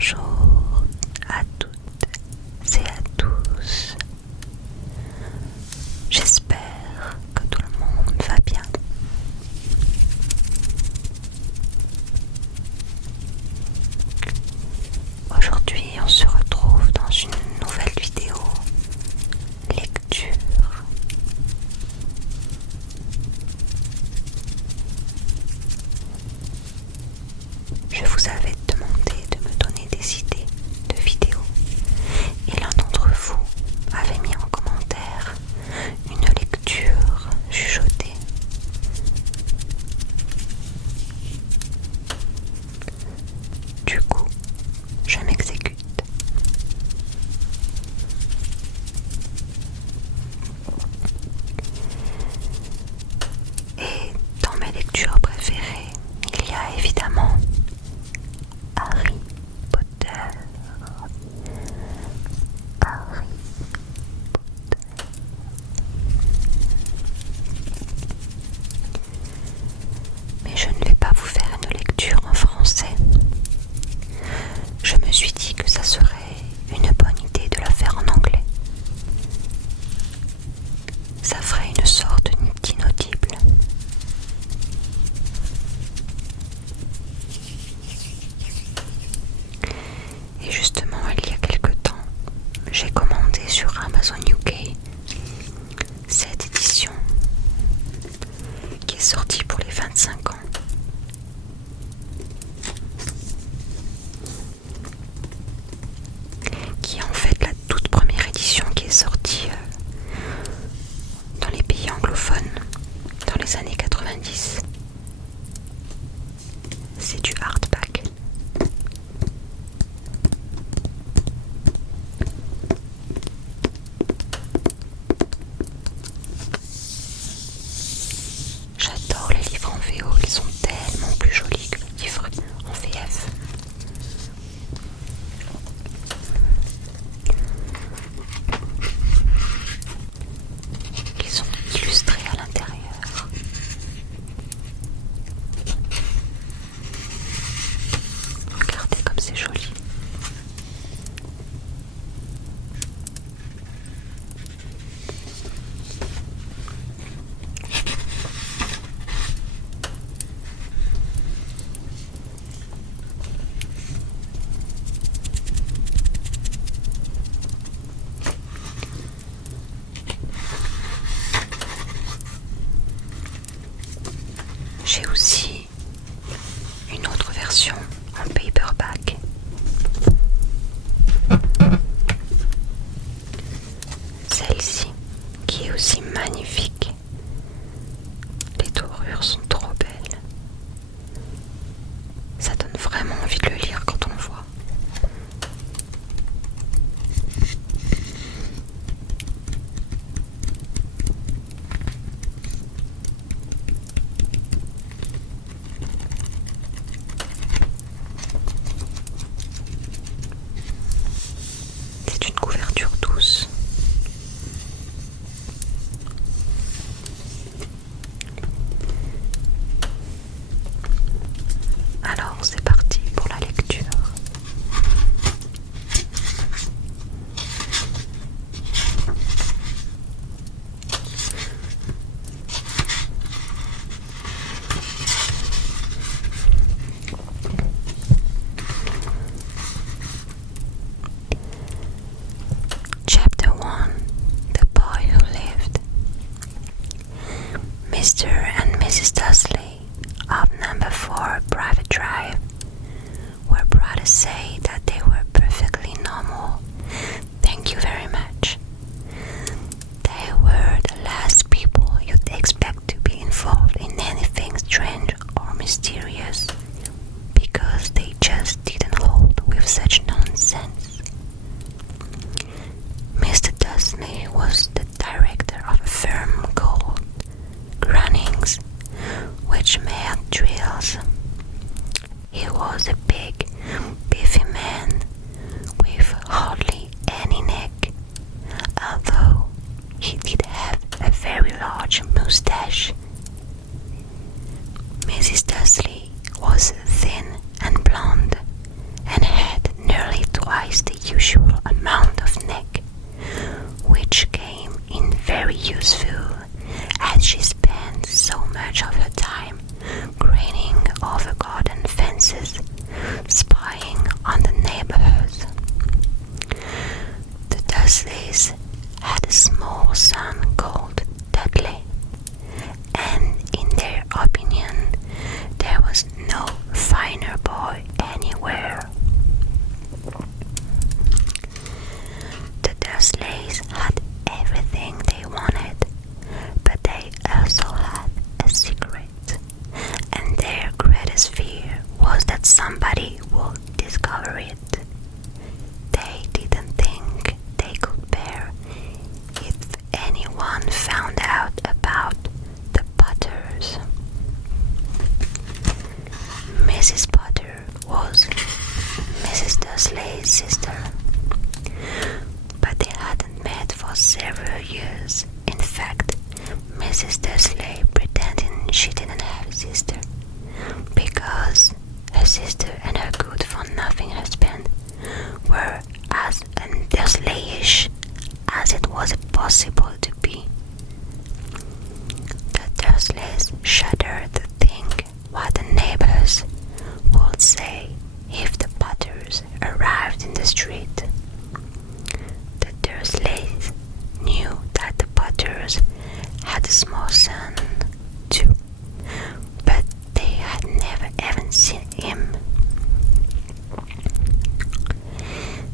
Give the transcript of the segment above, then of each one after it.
Bonjour à toutes et à tous. J'espère que tout le monde va bien. Aujourd'hui, on se retrouve dans une nouvelle vidéo lecture. Je vous avais demandé de me donner des idées de vidéos et l'un d'entre vous avait mis en commentaire une lecture chuchotée. Du coup, je m'exécute. Et dans mes lectures préférées, il y a évidemment Harry Potter. Mais je ne vais pas vous faire une lecture en français. Je me suis dit que ça serait une bonne idée de la faire en anglais. Ça ferait une sorte d'inaudible. Et justement, il y a quelque temps, j'ai commandé sur Amazon UK cette édition qui est sortie pour les 25 ans. Qui est en fait la toute première édition qui est sortie dans les pays anglophones dans les années 90. C'est du hardback. J'adore les livres en VO, ils sont tellement plus jolis que les livres en VF. Ils sont illustrés à l'intérieur. Regardez comme c'est joli. J'ai aussi une autre version en paperback. Celle-ci qui est aussi magnifique. Les dorures sont trop belles. Ça donne vraiment envie de le lire quand on le voit. C'est une couverture douce. Alors c'est parti pour la lecture. Chapter 1. The Boy Who Lived. Mr. and Mrs. Dursley of number 4 Private Drive were proud to say that they were perfectly normal. Thank you very much. They were the last people you'd expect to be involved in anything strange or mysterious, because they just didn't hold with such nonsense. Mr. Dursley was the director of a firm called Grunnings, which made drills. He was a big, beefy man with hardly any neck, although he did have a very large moustache. Mrs. Dursley was thin and blonde and had nerve somebody would discover it. They didn't think they could bear if anyone found out about the Potters. Mrs. Potter was Mrs. Dursley's sister, but they hadn't met for several years. In fact, Mrs. Dursley pretended she didn't have a sister because her sister and her good-for-nothing husband were as un-Dursleyish as it was possible to be. The Dursleys shuddered to think what the neighbors would say if the Potters arrived in the street. The Dursleys knew that the Potters had a small son too, but they had never even seen him.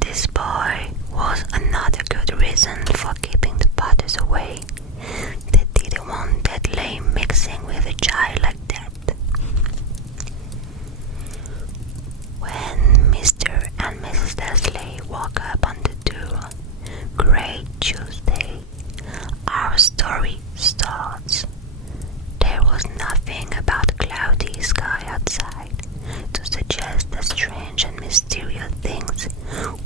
This boy was another good reason for keeping the Potters away. They didn't want Dudley mixing with a child like that. When Mr. and Mrs. Dursley woke up on the door, Great Tuesday, our story starts. There was nothing about the cloudy sky outside to suggest that strange and mysterious things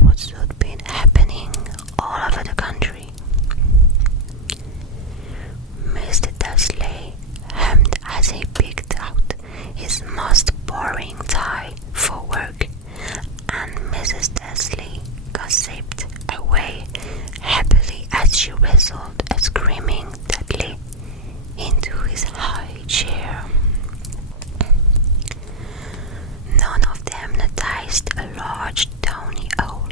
would soon be happening all over the country. Mr. Dursley hummed as he picked out his most boring tie for work, and Mrs. Dursley gossiped away happily as she wrestled a screaming Dudley into his high chair. None of them noticed a large downy owl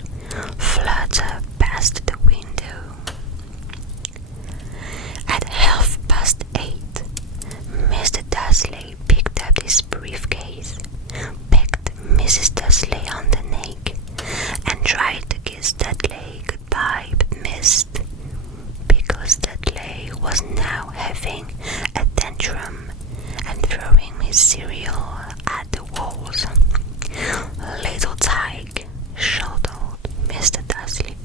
flutter past the window. At 8:30, Mr. Dursley picked up his briefcase, pecked Mrs. Dursley on the neck, and tried to kiss Dudley goodbye but missed, because Dudley was now having a tantrum and throwing his cereal at the walls. "Little Tyke," shouted Mr. Dursley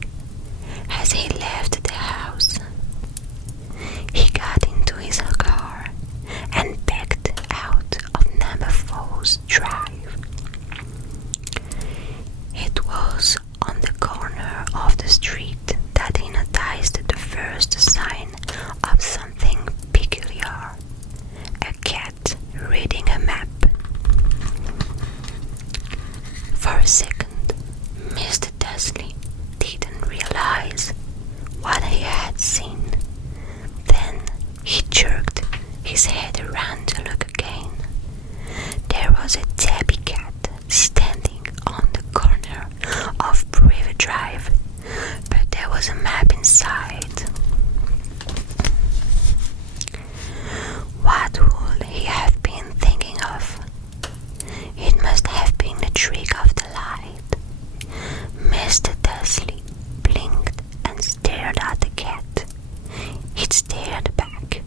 as he left the house. He got into his car and backed out of number 4's drive. It was on the corner of the street that he noticed the first sign of something peculiar: a cat reading a map. For a second, Mr. Dursley didn't realize what he had seen. Then he jerked his head around to look again. There was a tabby cat standing on the corner of Private Drive, but there was a map inside. What would he have been thinking of? It must have been the trick of the light. Mr. Dursley blinked and stared at the cat. It stared back.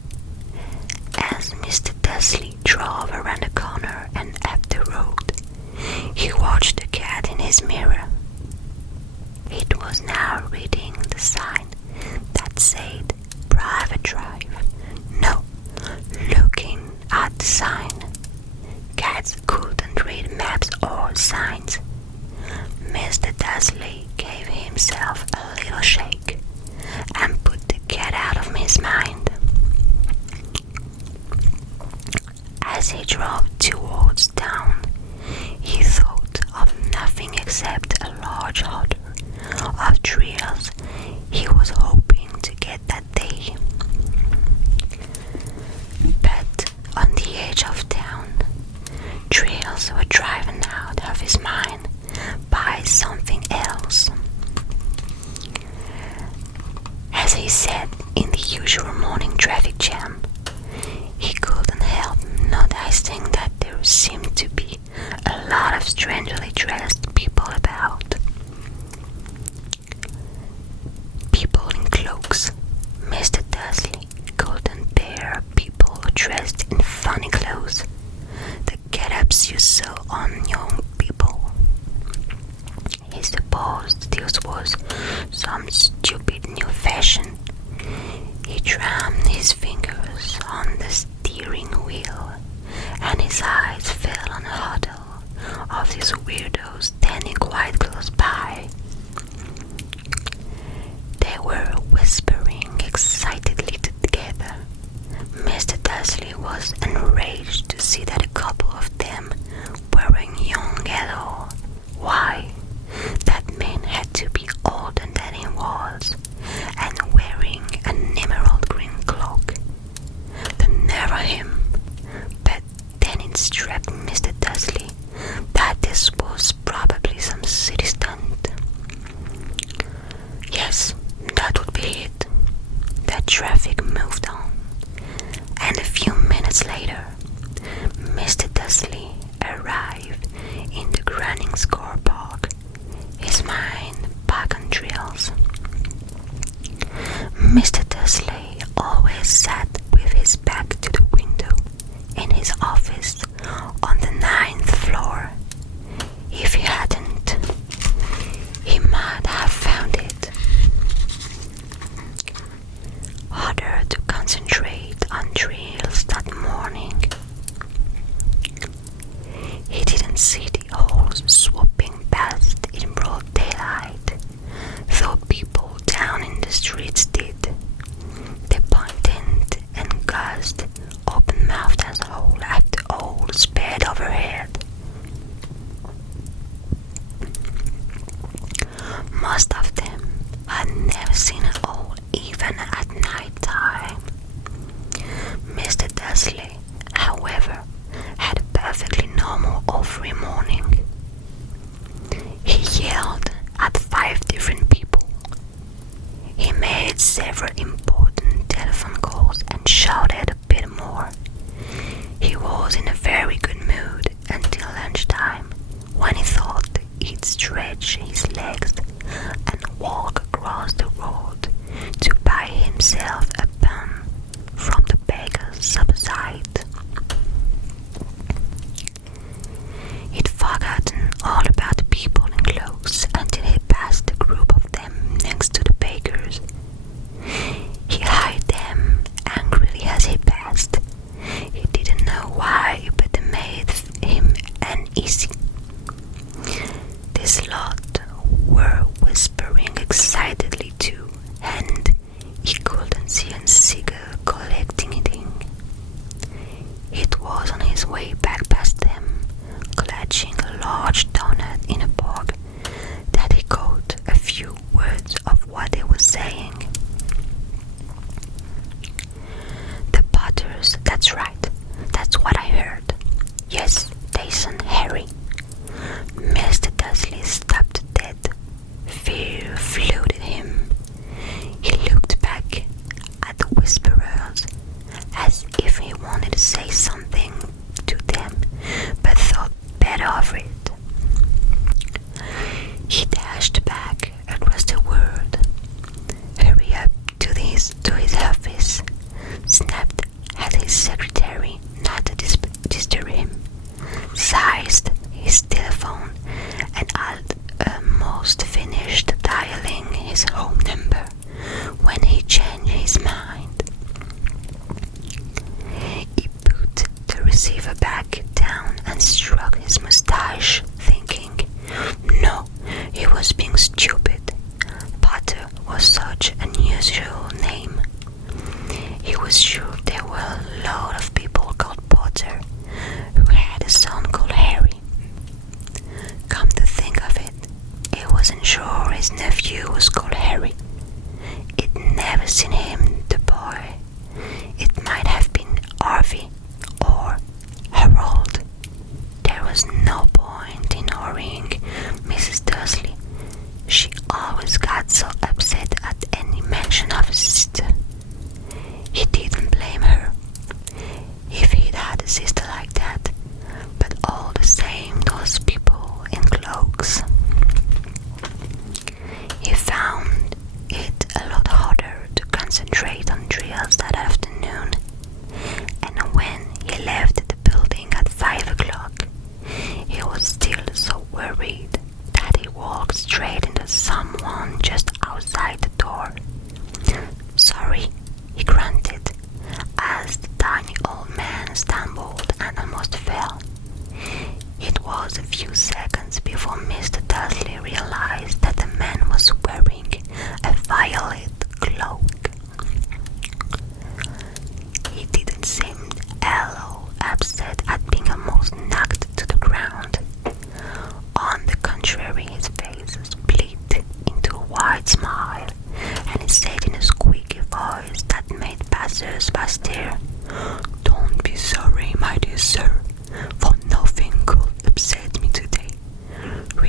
As Mr. Dursley drove around the corner and up the road, he watched the cat in his mirror. It was now reading the sign that said Private Drive. No, looking at the sign. Cats couldn't read maps or signs. Mr. Dursley gave himself a little shake and put the cat out of his mind. As he drove towards town, he thought of nothing except a large order of trees he was hoping to get that day. But on the edge of town, trees were driven out of his mind by something else. As he sat in the usual morning traffic jam, he couldn't help noticing that there seemed to be a lot of strangely dressed people about. People in cloaks. Mr. Dursley couldn't bear people dressed in funny clothes, the get-ups you saw on young these weirdos standing quite close by. They were whispering excitedly together. Mr. Dursley was enraged to see that a couple of them weren't young at all. Why? That man had to be older than he was, and wearing an emerald green cloak. The nerve of him! But then it struck Mr. Dursley that this was probably some city stunt. Yes, that would be it. The traffic moved on, and a few minutes later, Mr. Dursley arrived in the Granning Score Park, his mind back on drills. Mr. Dursley always sat with his back to the window in his office on the 9th floor. If he hadn't, he might have found it harder to concentrate on drills that morning. He didn't see the holes swooping past in broad daylight, though people down in the streets did. They pointed and gasped, open-mouthed as hole after hole sped overhead. Most of them had never seen a hole even at night time. Mr. Dursley, however, had a perfectly normal every morning. He yelled at 5 different people. He made several important telephone calls and shouted a bit more. He was in a very good mood until lunchtime, when he thought he'd stretch his legs and walk across the road to buy himself a bun from the baker's opposite. He'd forgotten all about the people in clothes until he passed the group of them next to the baker's. He eyed them angrily as he passed. He didn't know why, but they made him uneasy. This lot were whispering excitedly too, and he couldn't see a cigar collecting anything. It was on his way back past them, clutching a large donut in a bog, that he caught a few words of what they were saying. The Potters, that's right, that's what I heard. Yes, they sent Harry. Mr. Dursley stopped dead. Fear flooded him. He looked back at the whisperers as if he wanted to say something to them, but thought better of it. He dashed back across the world, hurried up to his office, snapped at his secretary not to disturb him, seized his telephone, and had almost finished dialing his home number when he changed his mind. He put the receiver back down and struck his mustache, thinking, no, he was being stupid. Potter was such an unusual name. He was sure there were a lot of people called Potter who had a son called Harry. Come to think of it, he wasn't sure his nephew was called Harry. He'd never seen him, the boy. It might have been Harvey or Harold. There was no point in hurrying Mrs. Dursley. She always got so upset at any mention of his sister. He didn't blame her if he'd had a sister like that, but all the same, those people in cloaks. He found it a lot harder to concentrate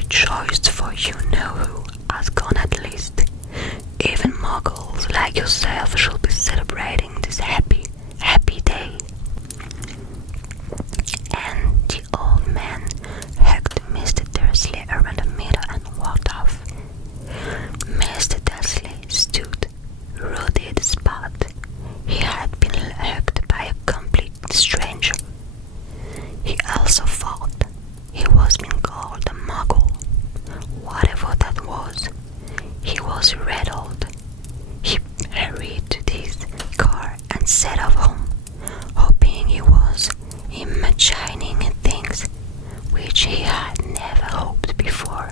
rejoiced, for you know who has gone at least. Even muggles like yourself should be celebrating this happy day. And the old man hugged Mr. Dursley around the middle and walked off. Mr. Dursley stood rooted at the spot. He had been hugged by a complete stranger. He also thought he was being called a muggle. Whatever that was, he was rattled. He hurried to his car and set off home, hoping he was imagining things which he had never hoped before,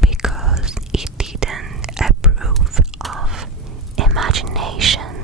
because he didn't approve of imagination.